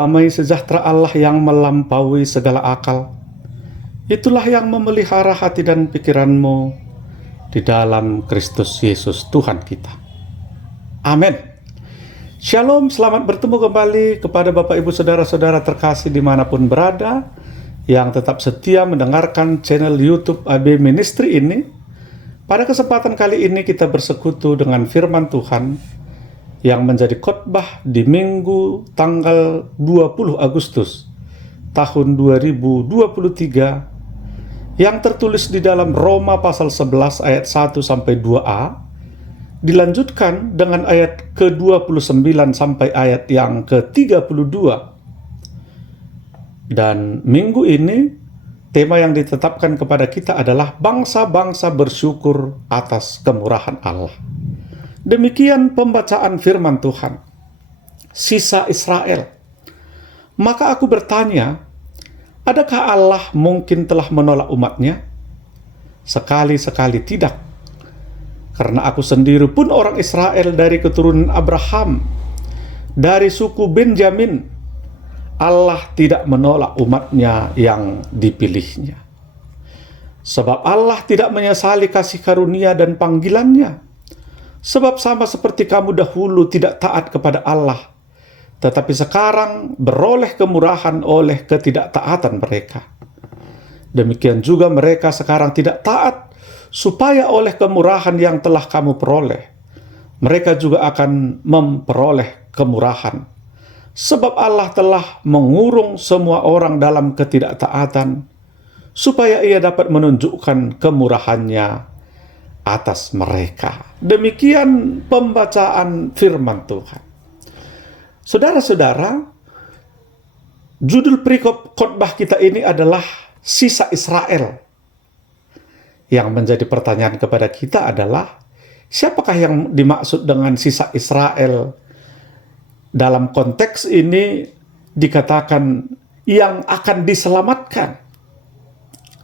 Damai sejahtera Allah yang melampaui segala akal, itulah yang memelihara hati dan pikiranmu di dalam Kristus Yesus Tuhan kita. Amin. Shalom, selamat bertemu kembali kepada Bapak Ibu Saudara-saudara terkasih dimanapun berada, yang tetap setia mendengarkan channel YouTube AB Ministry ini. Pada kesempatan kali ini kita bersekutu dengan firman Tuhan yang menjadi khotbah di Minggu tanggal 20 Agustus tahun 2023 yang tertulis di dalam Roma pasal 11 ayat 1 sampai 2a, dilanjutkan dengan ayat ke-29 sampai ayat yang ke-32. Dan minggu ini tema yang ditetapkan kepada kita adalah bangsa-bangsa bersyukur atas kemurahan Allah. Demikian pembacaan firman Tuhan. Sisa Israel. Maka aku bertanya, adakah Allah mungkin telah menolak umatnya? Sekali-sekali tidak. Karena aku sendiri pun orang Israel dari keturunan Abraham, dari suku Benjamin. Allah tidak menolak umatnya yang dipilihnya. Sebab Allah tidak menyesali kasih karunia dan panggilannya. Sebab sama seperti kamu dahulu tidak taat kepada Allah, tetapi sekarang beroleh kemurahan oleh ketidaktaatan mereka. Demikian juga mereka sekarang tidak taat, supaya oleh kemurahan yang telah kamu peroleh, mereka juga akan memperoleh kemurahan. Sebab Allah telah mengurung semua orang dalam ketidaktaatan, supaya ia dapat menunjukkan kemurahannya atas mereka. Demikian pembacaan firman Tuhan. Saudara-saudara, judul perikop khotbah kita ini adalah sisa Israel. Yang menjadi pertanyaan kepada kita adalah, siapakah yang dimaksud dengan sisa Israel? Dalam konteks ini dikatakan yang akan diselamatkan.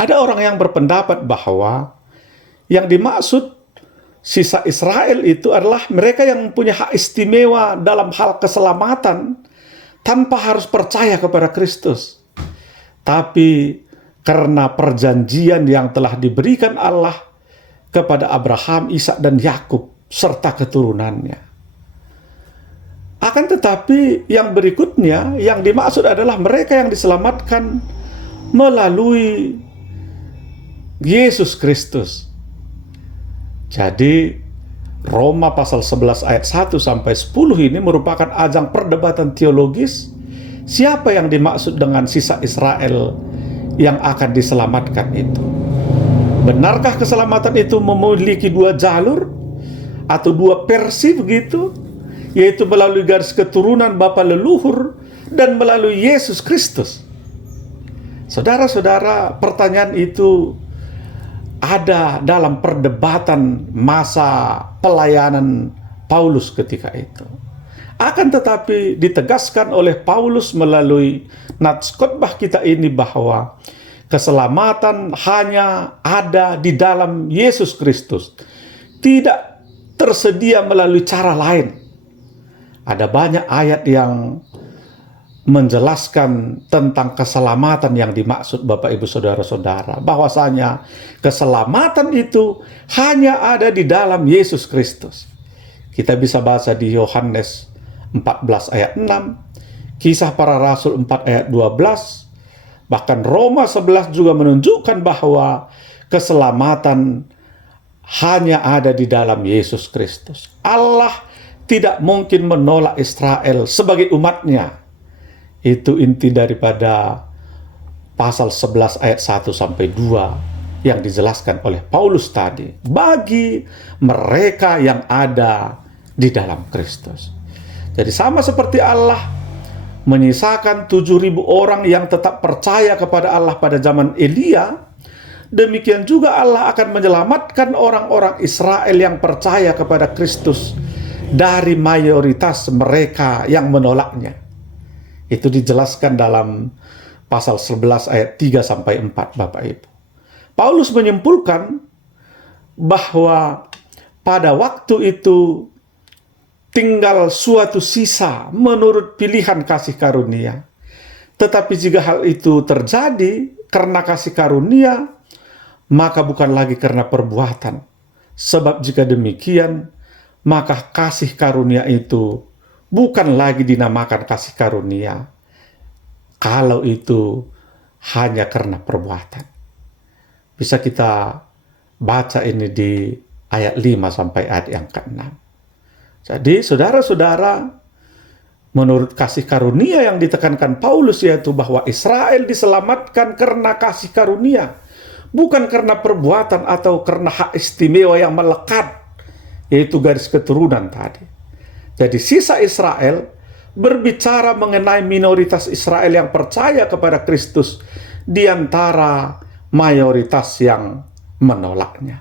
Ada orang yang berpendapat bahwa yang dimaksud sisa Israel itu adalah mereka yang punya hak istimewa dalam hal keselamatan tanpa harus percaya kepada Kristus. Tapi karena perjanjian yang telah diberikan Allah kepada Abraham, Ishak dan Yakub serta keturunannya. Akan tetapi yang berikutnya yang dimaksud adalah mereka yang diselamatkan melalui Yesus Kristus. Jadi Roma pasal 11 ayat 1 sampai 10 ini merupakan ajang perdebatan teologis siapa yang dimaksud dengan sisa Israel yang akan diselamatkan itu. Benarkah keselamatan itu memiliki dua jalur atau dua versi begitu, yaitu melalui garis keturunan bapa leluhur dan melalui Yesus Kristus? Saudara-saudara, pertanyaan itu ada dalam perdebatan masa pelayanan Paulus ketika itu. Akan tetapi ditegaskan oleh Paulus melalui nats khotbah kita ini bahwa keselamatan hanya ada di dalam Yesus Kristus. Tidak tersedia melalui cara lain. Ada banyak ayat yang menjelaskan tentang keselamatan yang dimaksud Bapak Ibu Saudara-saudara, bahwasanya keselamatan itu hanya ada di dalam Yesus Kristus. Kita bisa baca di Yohanes 14 ayat 6, Kisah Para Rasul 4 ayat 12, bahkan Roma 11 juga menunjukkan bahwa keselamatan hanya ada di dalam Yesus Kristus. Allah tidak mungkin menolak Israel sebagai umatnya. Itu inti daripada pasal 11 ayat 1 sampai 2 yang dijelaskan oleh Paulus tadi. Bagi mereka yang ada di dalam Kristus. Jadi sama seperti Allah menyisakan 7.000 orang yang tetap percaya kepada Allah pada zaman Elia, demikian juga Allah akan menyelamatkan orang-orang Israel yang percaya kepada Kristus dari mayoritas mereka yang menolaknya. Itu dijelaskan dalam pasal 11 ayat 3 sampai 4, Bapak Ibu. Paulus menyimpulkan bahwa pada waktu itu tinggal suatu sisa menurut pilihan kasih karunia. Tetapi jika hal itu terjadi karena kasih karunia, maka bukan lagi karena perbuatan. Sebab jika demikian, maka kasih karunia itu bukan lagi dinamakan kasih karunia, kalau itu hanya karena perbuatan. Bisa kita baca ini di ayat 5 sampai ayat yang ke-6. Jadi saudara-saudara, menurut kasih karunia yang ditekankan Paulus, yaitu bahwa Israel diselamatkan karena kasih karunia, bukan karena perbuatan atau karena hak istimewa yang melekat, yaitu garis keturunan tadi. Jadi sisa Israel berbicara mengenai minoritas Israel yang percaya kepada Kristus di antara mayoritas yang menolaknya.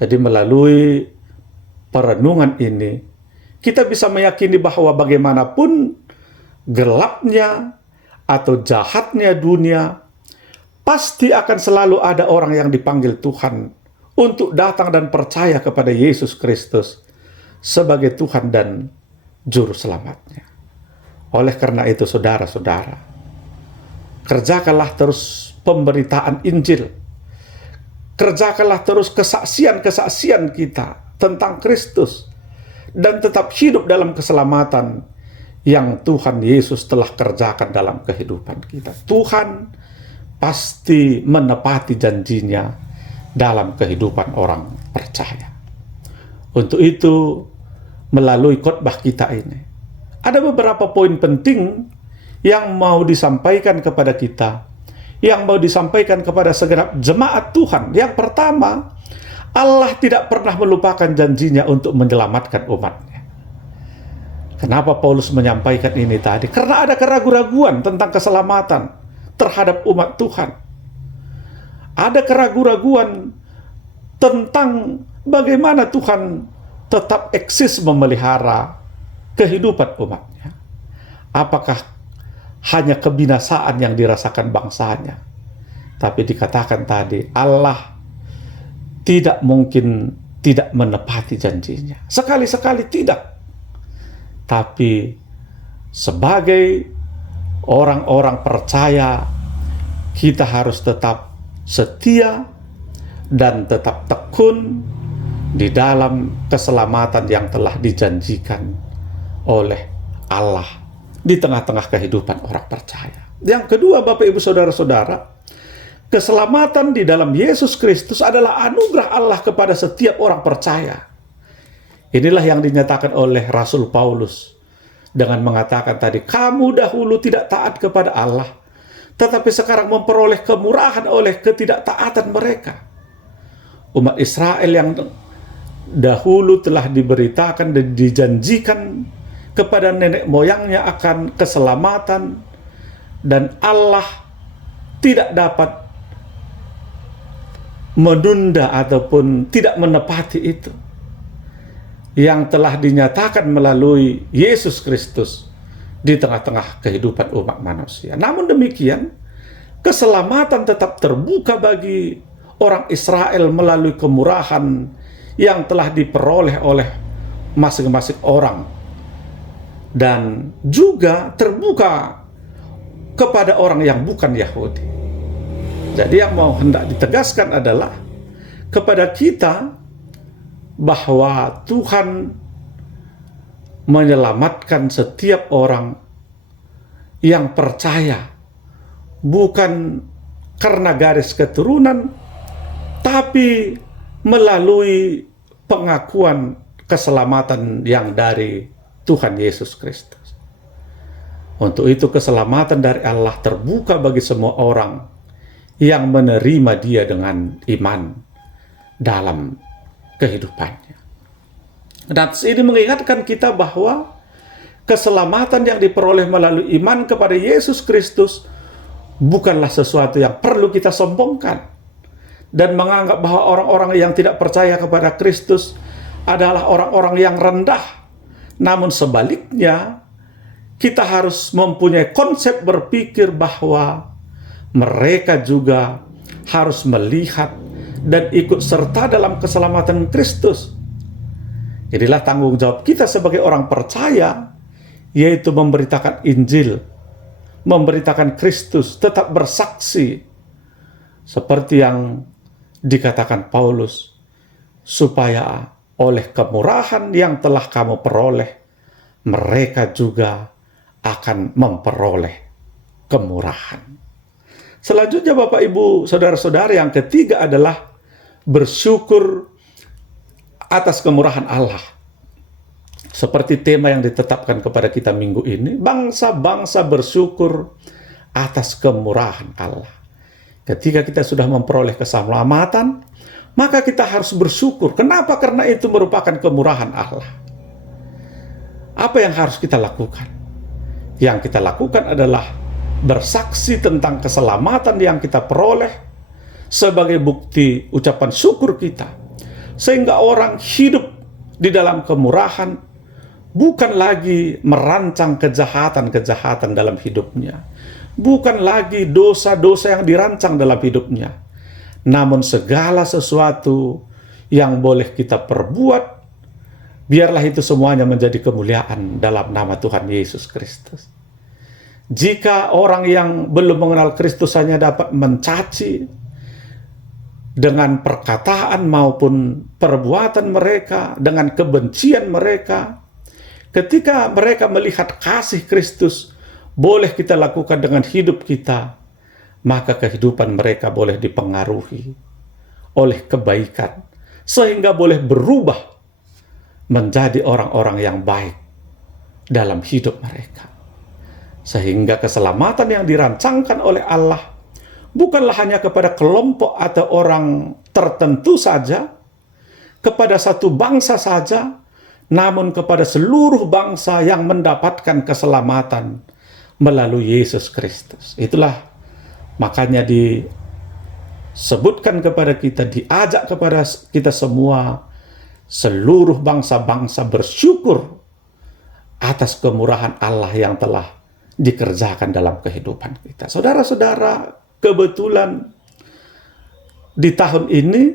Jadi melalui perenungan ini, kita bisa meyakini bahwa bagaimanapun gelapnya atau jahatnya dunia, pasti akan selalu ada orang yang dipanggil Tuhan untuk datang dan percaya kepada Yesus Kristus sebagai Tuhan dan Juru Selamatnya. Oleh karena itu, saudara-saudara, kerjakanlah terus pemberitaan Injil. Kerjakanlah terus kesaksian-kesaksian kita tentang Kristus, dan tetap hidup dalam keselamatan yang Tuhan Yesus telah kerjakan dalam kehidupan kita. Tuhan pasti menepati janjinya dalam kehidupan orang percaya. Untuk itu, melalui khotbah kita ini, ada beberapa poin penting yang mau disampaikan kepada kita, yang mau disampaikan kepada segenap jemaat Tuhan. Yang pertama, Allah tidak pernah melupakan janjinya untuk menyelamatkan umatnya. Kenapa Paulus menyampaikan ini tadi? Karena ada keraguan-raguan tentang keselamatan terhadap umat Tuhan. Ada keraguan-raguan tentang bagaimana Tuhan tetap eksis memelihara kehidupan umatnya. Apakah hanya kebinasaan yang dirasakan bangsanya? Tapi dikatakan tadi, Allah tidak mungkin tidak menepati janjinya. Sekali-sekali tidak. Tapi sebagai orang-orang percaya, kita harus tetap setia dan tetap tekun di dalam keselamatan yang telah dijanjikan oleh Allah di tengah-tengah kehidupan orang percaya. Yang kedua, Bapak Ibu Saudara-saudara, keselamatan di dalam Yesus Kristus adalah anugerah Allah kepada setiap orang percaya. Inilah yang dinyatakan oleh Rasul Paulus dengan mengatakan tadi, kamu dahulu tidak taat kepada Allah, tetapi sekarang memperoleh kemurahan oleh ketidaktaatan mereka. Umat Israel yang dahulu telah diberitakan dan dijanjikan kepada nenek moyangnya akan keselamatan, dan Allah tidak dapat menunda ataupun tidak menepati itu yang telah dinyatakan melalui Yesus Kristus di tengah-tengah kehidupan umat manusia. Namun demikian, keselamatan tetap terbuka bagi orang Israel melalui kemurahan yang telah diperoleh oleh masing-masing orang, dan juga terbuka kepada orang yang bukan Yahudi. Jadi yang mau hendak ditegaskan adalah kepada kita bahwa Tuhan menyelamatkan setiap orang yang percaya, bukan karena garis keturunan, tapi melalui pengakuan keselamatan yang dari Tuhan Yesus Kristus. Untuk itu keselamatan dari Allah terbuka bagi semua orang yang menerima Dia dengan iman dalam kehidupannya. Dan ini mengingatkan kita bahwa keselamatan yang diperoleh melalui iman kepada Yesus Kristus bukanlah sesuatu yang perlu kita sombongkan dan menganggap bahwa orang-orang yang tidak percaya kepada Kristus adalah orang-orang yang rendah. Namun sebaliknya, kita harus mempunyai konsep berpikir bahwa mereka juga harus melihat dan ikut serta dalam keselamatan Kristus. Jadilah tanggung jawab kita sebagai orang percaya, yaitu memberitakan Injil, memberitakan Kristus, tetap bersaksi, seperti yang dikatakan Paulus, supaya oleh kemurahan yang telah kamu peroleh, mereka juga akan memperoleh kemurahan. Selanjutnya Bapak Ibu Saudara-saudara, yang ketiga adalah bersyukur atas kemurahan Allah. Seperti tema yang ditetapkan kepada kita minggu ini, bangsa-bangsa bersyukur atas kemurahan Allah. Ketika kita sudah memperoleh keselamatan, maka kita harus bersyukur. Kenapa? Karena itu merupakan kemurahan Allah. Apa yang harus kita lakukan? Yang kita lakukan adalah bersaksi tentang keselamatan yang kita peroleh sebagai bukti ucapan syukur kita, sehingga orang hidup di dalam kemurahan, bukan lagi merancang kejahatan-kejahatan dalam hidupnya, bukan lagi dosa-dosa yang dirancang dalam hidupnya, namun segala sesuatu yang boleh kita perbuat, biarlah itu semuanya menjadi kemuliaan dalam nama Tuhan Yesus Kristus. Jika orang yang belum mengenal Kristus hanya dapat mencaci dengan perkataan maupun perbuatan mereka, dengan kebencian mereka, ketika mereka melihat kasih Kristus boleh kita lakukan dengan hidup kita, maka kehidupan mereka boleh dipengaruhi oleh kebaikan, sehingga boleh berubah menjadi orang-orang yang baik dalam hidup mereka. Sehingga keselamatan yang dirancangkan oleh Allah bukanlah hanya kepada kelompok atau orang tertentu saja, kepada satu bangsa saja, namun kepada seluruh bangsa yang mendapatkan keselamatan melalui Yesus Kristus. Itulah makanya disebutkan kepada kita, diajak kepada kita semua, seluruh bangsa-bangsa bersyukur atas kemurahan Allah yang telah dikerjakan dalam kehidupan kita. Saudara-saudara, kebetulan di tahun ini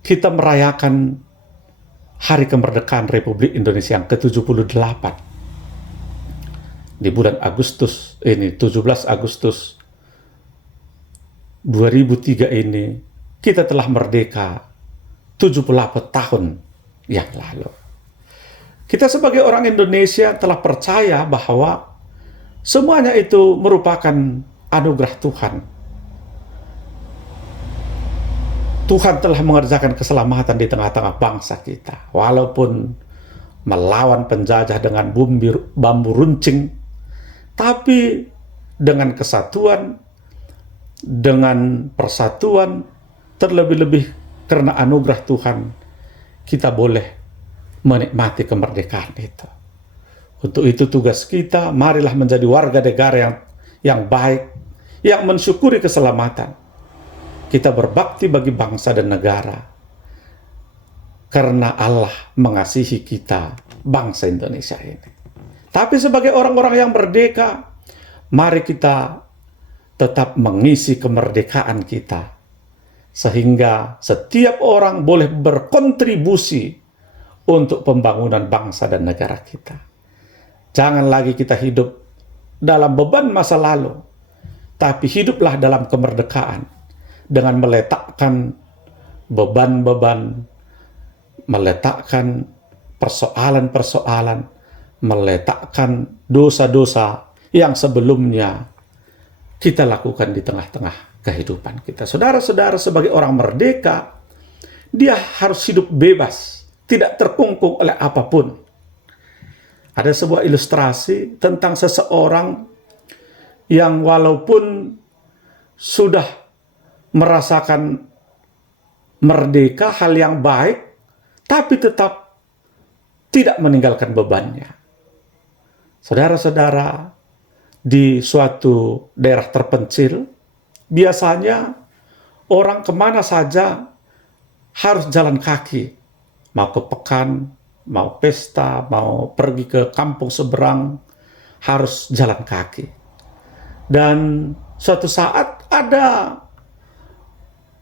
kita merayakan Hari Kemerdekaan Republik Indonesia yang ke-78. Di bulan Agustus ini, 17 Agustus 2003 ini, kita telah merdeka 78 tahun yang lalu. Kita sebagai orang Indonesia telah percaya bahwa semuanya itu merupakan anugerah Tuhan. Tuhan telah mengerjakan keselamatan di tengah-tengah bangsa kita. Walaupun melawan penjajah dengan bambu runcing, tapi dengan kesatuan, dengan persatuan, terlebih-lebih karena anugerah Tuhan, kita boleh menikmati kemerdekaan itu. Untuk itu tugas kita, marilah menjadi warga negara yang baik, yang mensyukuri keselamatan. Kita berbakti bagi bangsa dan negara, karena Allah mengasihi kita, bangsa Indonesia ini. Tapi sebagai orang-orang yang merdeka, mari kita tetap mengisi kemerdekaan kita, sehingga setiap orang boleh berkontribusi untuk pembangunan bangsa dan negara kita. Jangan lagi kita hidup dalam beban masa lalu, tapi hiduplah dalam kemerdekaan dengan meletakkan beban-beban, meletakkan persoalan-persoalan, meletakkan dosa-dosa yang sebelumnya kita lakukan di tengah-tengah kehidupan kita. Saudara-saudara, sebagai orang merdeka, dia harus hidup bebas, tidak terkungkung oleh apapun. Ada sebuah ilustrasi tentang seseorang yang walaupun sudah merasakan merdeka, hal yang baik, tapi tetap tidak meninggalkan bebannya. Saudara-saudara, di suatu daerah terpencil, biasanya orang kemana saja harus jalan kaki, mau ke pekan, mau pesta, mau pergi ke kampung seberang, harus jalan kaki. Dan suatu saat ada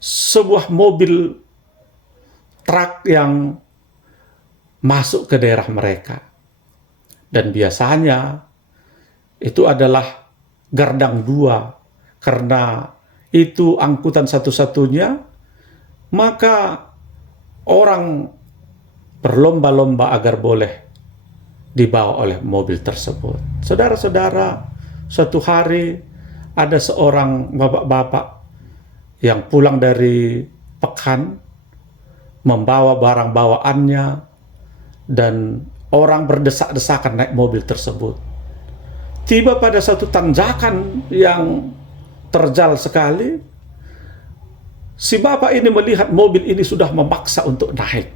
sebuah mobil truk yang masuk ke daerah mereka. Dan biasanya itu adalah gardang dua, karena itu angkutan satu-satunya, maka orang berlomba-lomba agar boleh dibawa oleh mobil tersebut. Saudara-saudara, suatu hari ada seorang bapak-bapak yang pulang dari pekan, membawa barang bawaannya, dan orang berdesak-desakan naik mobil tersebut. Tiba pada satu tanjakan yang terjal sekali, si bapak ini melihat mobil ini sudah memaksa untuk naik.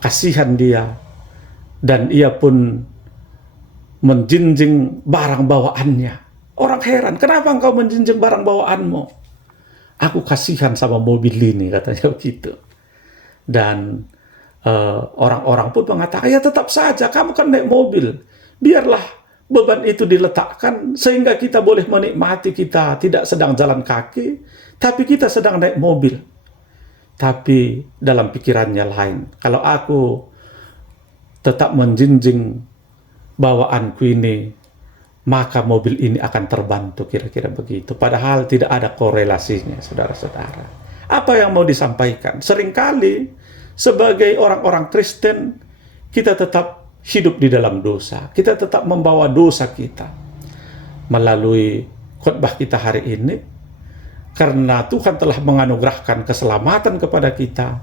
Kasihan dia, dan ia pun menjinjing barang bawaannya. Orang heran, kenapa engkau menjinjing barang bawaanmu? Aku kasihan sama mobil ini, katanya begitu. Dan orang-orang pun mengatakan, ya tetap saja, kamu kan naik mobil. Biarlah beban itu diletakkan, sehingga kita boleh menikmati, kita tidak sedang jalan kaki, tapi kita sedang naik mobil. Tapi dalam pikirannya lain, kalau aku tetap menjinjing bawaanku ini, maka mobil ini akan terbantu, kira-kira begitu. Padahal tidak ada korelasinya, saudara-saudara. Apa yang mau disampaikan? Seringkali sebagai orang-orang Kristen, kita tetap hidup di dalam dosa. Kita tetap membawa dosa kita. Melalui khotbah kita hari ini, karena Tuhan telah menganugerahkan keselamatan kepada kita,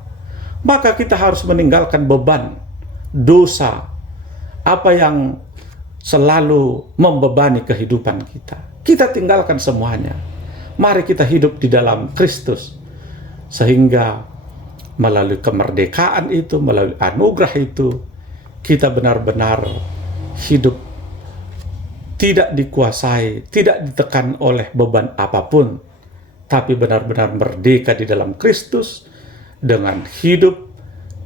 maka kita harus meninggalkan beban dosa, apa yang selalu membebani kehidupan kita. Kita tinggalkan semuanya. Mari kita hidup di dalam Kristus, sehingga melalui kemerdekaan itu, melalui anugerah itu, kita benar-benar hidup tidak dikuasai, tidak ditekan oleh beban apapun, tapi benar-benar merdeka di dalam Kristus, dengan hidup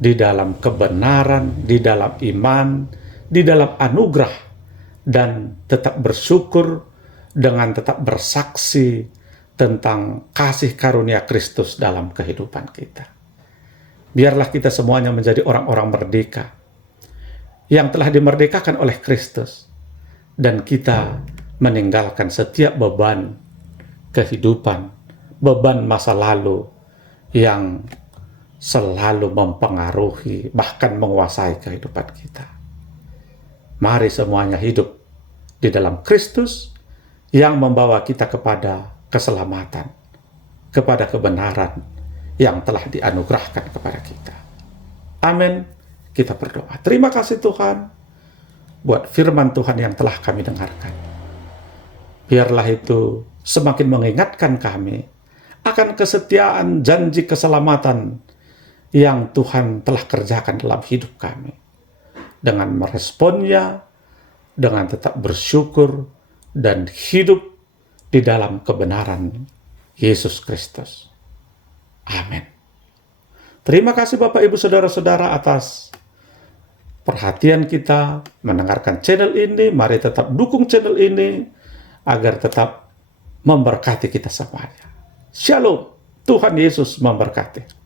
di dalam kebenaran, di dalam iman, di dalam anugerah, dan tetap bersyukur dengan tetap bersaksi tentang kasih karunia Kristus dalam kehidupan kita. Biarlah kita semuanya menjadi orang-orang merdeka yang telah dimerdekakan oleh Kristus, dan kita meninggalkan setiap beban kehidupan, beban masa lalu yang selalu mempengaruhi, bahkan menguasai kehidupan kita. Mari semuanya hidup di dalam Kristus yang membawa kita kepada keselamatan, kepada kebenaran yang telah dianugerahkan kepada kita. Amin. Kita berdoa. Terima kasih Tuhan buat firman Tuhan yang telah kami dengarkan. Biarlah itu semakin mengingatkan kami akan kesetiaan janji keselamatan yang Tuhan telah kerjakan dalam hidup kami. Dengan meresponnya, dengan tetap bersyukur, dan hidup di dalam kebenaran Yesus Kristus. Amin. Terima kasih Bapak Ibu Saudara-saudara atas perhatian kita mendengarkan channel ini. Mari tetap dukung channel ini agar tetap memberkati kita semuanya. Shalom. Tuhan Yesus memberkati.